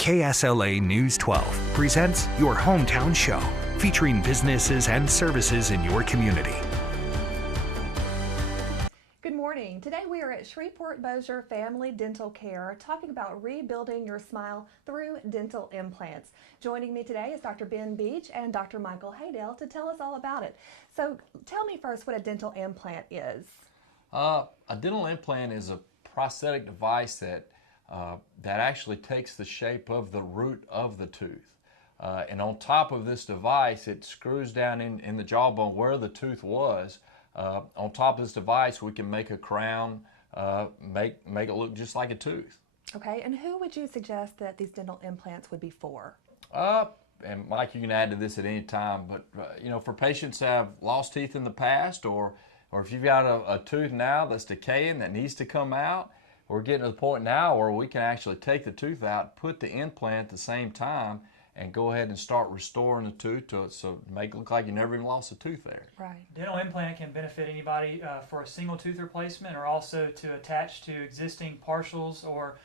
KSLA News 12 presents your hometown show, featuring businesses and services in your community. Good morning. Today we are at Shreveport Bossier Family Dental Care talking about rebuilding your smile through dental implants. Joining me today is Dr. Ben Beach and Dr. Michael Haydale to tell us all about it. So tell me first what a dental implant is. A dental implant is a prosthetic device that actually takes the shape of the root of the tooth. And on top of this device, it screws down in the jawbone where the tooth was. On top of this device, we can make a crown, make it look just like a tooth. Okay, and who would you suggest that these dental implants would be for? And Mike, you can add to this at any time, but for patients that have lost teeth in the past, or if you've got a tooth now that's decaying that needs to come out, we're getting to the point now where we can actually take the tooth out, put the implant at the same time, and go ahead and start restoring the tooth so make it look like you never even lost a tooth there. Right. Dental implant can benefit anybody for a single tooth replacement, or also to attach to existing partials or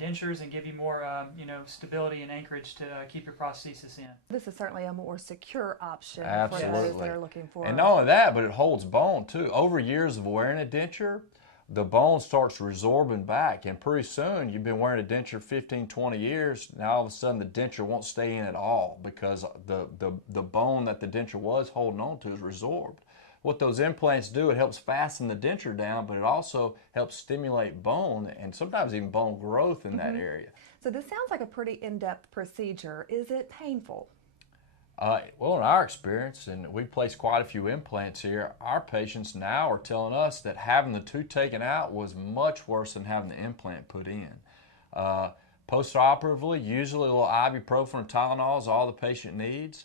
dentures and give you more stability and anchorage to keep your prosthesis in. This is certainly a more secure option Absolutely. for those that are looking for. And not only that, but it holds bone too. Over years of wearing a denture, the bone starts resorbing back, and pretty soon you've been wearing a denture 15, 20 years, now all of a sudden the denture won't stay in at all because the bone that the denture was holding on to is resorbed. What those implants do, it helps fasten the denture down, but it also helps stimulate bone and sometimes even bone growth in that area. So this sounds like a pretty in-depth procedure. Is it painful? Well, in our experience, and we've placed quite a few implants here, our patients now are telling us that having the tooth taken out was much worse than having the implant put in. Post-operatively, usually a little ibuprofen or Tylenol is all the patient needs.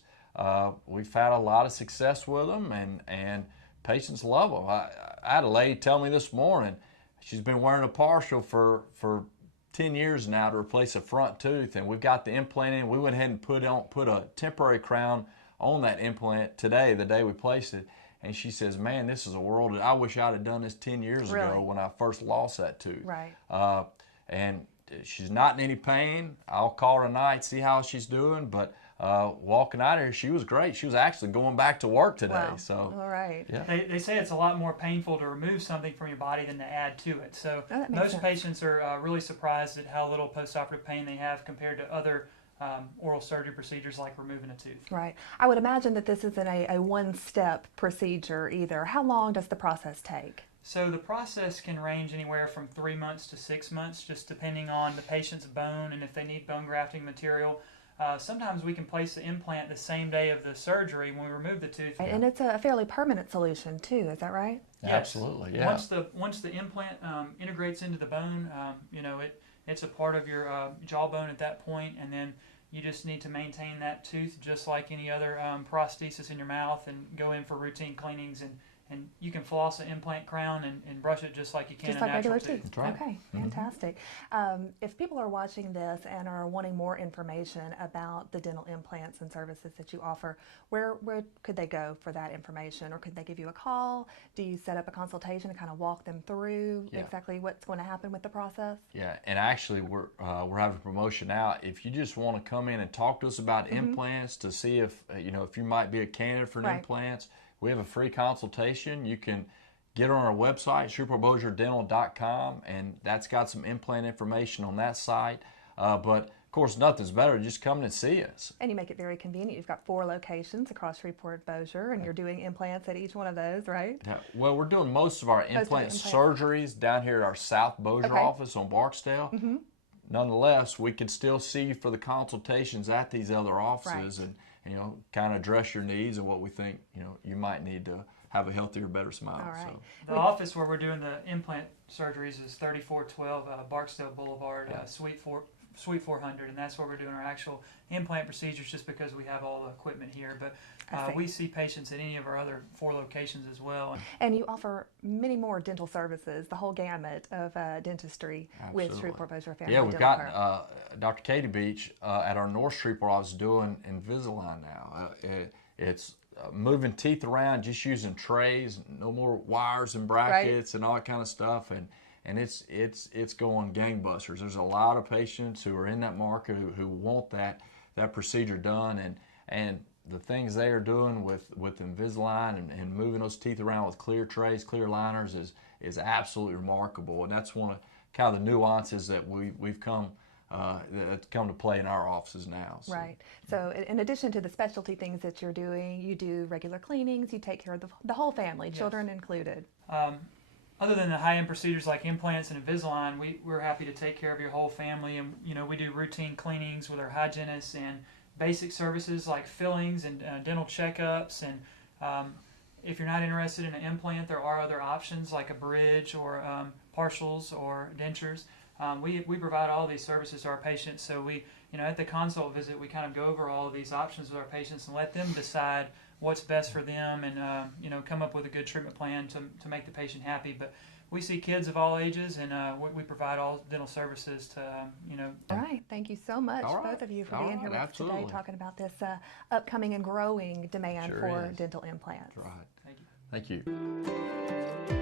We've had a lot of success with them, and patients love them. I had a lady tell me this morning, she's been wearing a partial for 10 years now to replace a front tooth, and we've got the implant in. We went ahead and put a temporary crown on that implant today, the day we placed it, and she says, man, this is a world. I wish I'd have done this 10 years ago when I first lost that tooth. Right. And she's not in any pain. I'll call her tonight, see how she's doing, but walking out of here, she was great. She was actually going back to work today. Wow. So, all right. Yeah. They say it's a lot more painful to remove something from your body than to add to it. So most patients are really surprised at how little postoperative pain they have compared to other oral surgery procedures like removing a tooth. Right. I would imagine that this isn't a one-step procedure either. How long does the process take? So the process can range anywhere from 3 months to 6 months, just depending on the patient's bone and if they need bone grafting material. Sometimes we can place the implant the same day of the surgery when we remove the tooth. And it's a fairly permanent solution too, is that right? Yes. Absolutely, yeah. Once the implant integrates into the bone, it's a part of your jawbone at that point, and then you just need to maintain that tooth just like any other prosthesis in your mouth, and go in for routine cleanings, and you can floss an implant crown and brush it just like you can just a like natural regular tooth. teeth. Okay, fantastic. If people are watching this and are wanting more information about the dental implants and services that you offer, where could they go for that information, or could they give you a call? Do you set up a consultation to kind of walk them through exactly what's going to happen with the process? Yeah, and actually we're having a promotion out. If you just want to come in and talk to us about implants to see if if you might be a candidate for implants, we have a free consultation. You can get on our website, ShreveportBossierDental.com, and that's got some implant information on that site. But of course, nothing's better than just coming and see us. And you make it very convenient. You've got 4 locations across Shreveport Bossier, and you're doing implants at each one of those, right? Yeah. Well, we're doing most of our implant surgeries down here at our South Bossier office on Barksdale. Nonetheless, we can still see you for the consultations at these other offices, and kind of address your needs and what we think you might need to have a healthier, better smile. All right. So. The office where we're doing the implant surgeries is 3412 Barksdale Boulevard, Suite 400, and that's where we're doing our actual implant procedures, just because we have all the equipment here. But we see patients at any of our other 4 locations as well. And you offer many more dental services, the whole gamut of dentistry with Shreveport Bossier Family Dental Care. Yeah, we've got Dr. Katie Beach at our North Shreveport office doing Invisalign now. It's moving teeth around, just using trays, no more wires and brackets and all that kind of stuff. and it's going gangbusters. There's a lot of patients who are in that market who want that procedure done, and the things they are doing with Invisalign and moving those teeth around with clear trays, clear liners is absolutely remarkable, and that's one of kind of the nuances that we've come to play in our offices now. So. Right. So in addition to the specialty things that you're doing, you do regular cleanings, you take care of the whole family, yes. Children included. Other than the high-end procedures like implants and Invisalign, we're happy to take care of your whole family, and we do routine cleanings with our hygienists and basic services like fillings and dental checkups. And if you're not interested in an implant, there are other options like a bridge or partials or dentures. We provide all these services to our patients, so we, at the consult visit, we kind of go over all of these options with our patients and let them decide what's best for them, and come up with a good treatment plan to make the patient happy. But we see kids of all ages, and we provide all dental services to, All right. Thank you so much, both of you, for being here with us today, talking about this upcoming and growing demand for dental implants. Right. Thank you. Thank you.